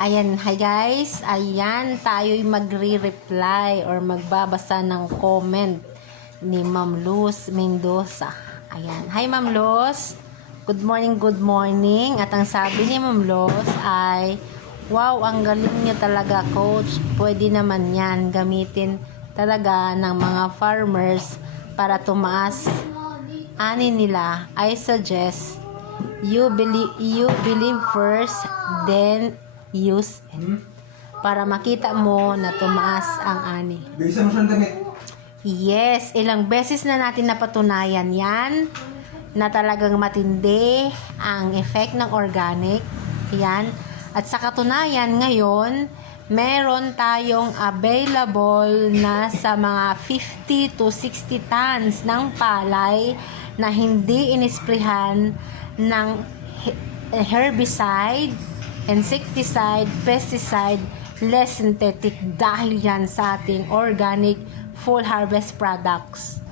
Ayan, hi guys. Ayan, tayo'y magre-reply or magbabasa ng comment ni Ma'am Luz Mendoza. Ayan. Hi Ma'am Luz. Good morning, good morning. At ang sabi ni Ma'am Luz ay, wow, ang galing niyo talaga, coach. Pwede naman yan gamitin talaga ng mga farmers para tumaas ani nila. I suggest you believe first, then use it. Para makita mo na tumaas ang ani. Bisa mo siyang damit. Yes, ilang beses na natin napatunayan yan na talagang matindi ang effect ng organic. Yan. At sa katunayan ngayon, meron tayong available na sa mga 50 to 60 tons ng palay na hindi inisprehan ng herbicide, insecticide, pesticide, less synthetic dahil yan sa ating organic full harvest products.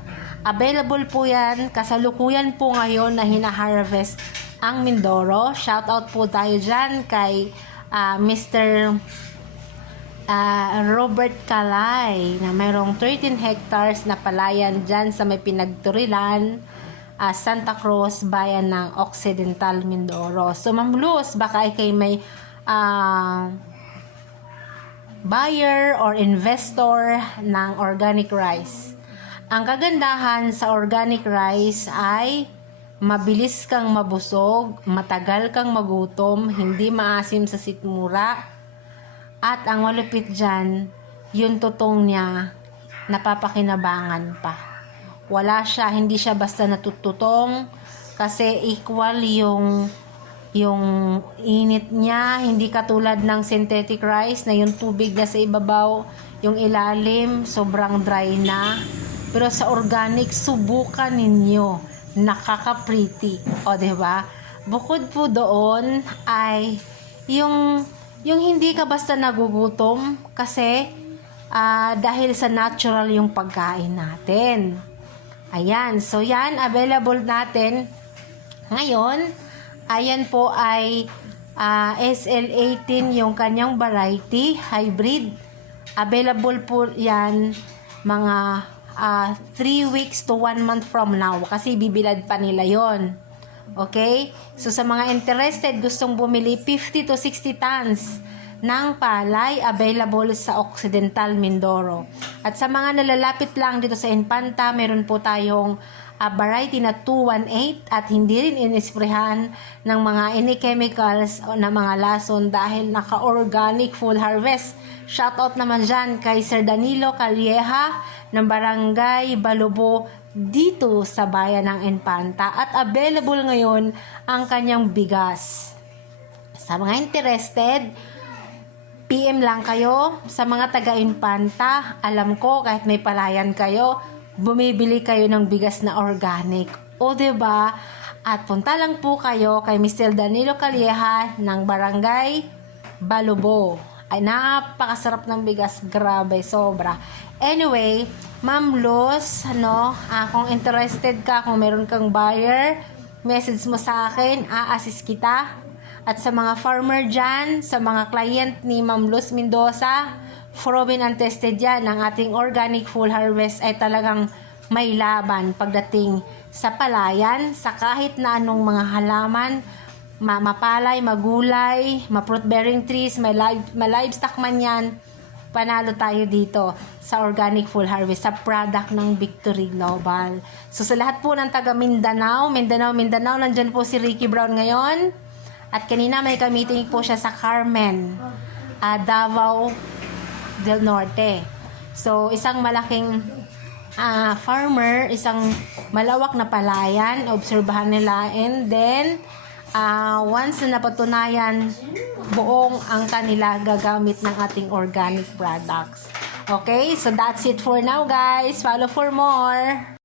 Available po yan, kasalukuyan po ngayon na hina-harvest ang Mindoro. Shoutout po tayo dyan kay Mr. Robert Calay na mayroong 13 hectares na palayan dyan sa may Pinagturilan, Santa Cruz, bayan ng Occidental Mindoro. So Ma'am Luz, baka ikay may buyer or investor ng organic rice. Ang kagandahan sa organic rice ay mabilis kang mabusog, matagal kang magutom, hindi maasim sa sikmura, at ang malupit dyan, yung tutong niya napapakinabangan pa. Wala siya, hindi siya basta natututong kasi equal yung init niya, hindi katulad ng synthetic rice na yung tubig na sa ibabaw, yung ilalim sobrang dry na. Pero sa organic, subukan ninyo, nakaka-pretty. O, diba? Bukod po doon ay yung hindi ka basta nagugutom kasi dahil sa natural yung pagkain natin. Ayan, so yan, available natin ngayon. Ayan po ay SL18 yung kanyang variety, hybrid. Available po yan mga 3 weeks to 1 month from now kasi bibilad pa nila yon. Okay? So sa mga interested, gustong bumili 50 to 60 tons ng palay, available sa Occidental Mindoro. At sa mga nalalapit lang dito sa Infanta, meron po tayong variety na 218 at hindi rin inisprehan ng mga any chemicals o na mga lason dahil naka-organic full harvest. Shoutout naman dyan kay Sir Danilo Calieja ng Barangay Balubo dito sa bayan ng Infanta. At available ngayon ang kanyang bigas. Sa mga interested, PM lang kayo. Sa mga taga-Infanta, alam ko kahit may palayan kayo, bumibili kayo ng bigas na organic. O diba? At punta lang po kayo kay Mr. Danilo Calieja ng Barangay Balubo. Ay, napakasarap ng bigas. Grabe, sobra. Anyway, Ma'am Luz, kung interested ka, kung meron kang buyer, message mo sa akin, a-assist kita. At sa mga farmer dyan, sa mga client ni Ma'am Luz Mendoza, proven and tested yan, ang ating organic full harvest ay talagang may laban pagdating sa palayan, sa kahit na anong mga halaman, mapalay, magulay, ma-fruit bearing trees, may livestock man yan, panalo tayo dito sa organic full harvest, sa product ng Victory Global. So sa lahat po ng taga Mindanao, nandyan po si Ricky Brown ngayon. At kanina may ka-meeting po siya sa Carmen, Davao del Norte. So, isang malaking farmer, isang malawak na palayan, obserbahan nila, and then, once na napatunayan, buong ang kanila gagamit ng ating organic products. Okay, so that's it for now guys. Follow for more.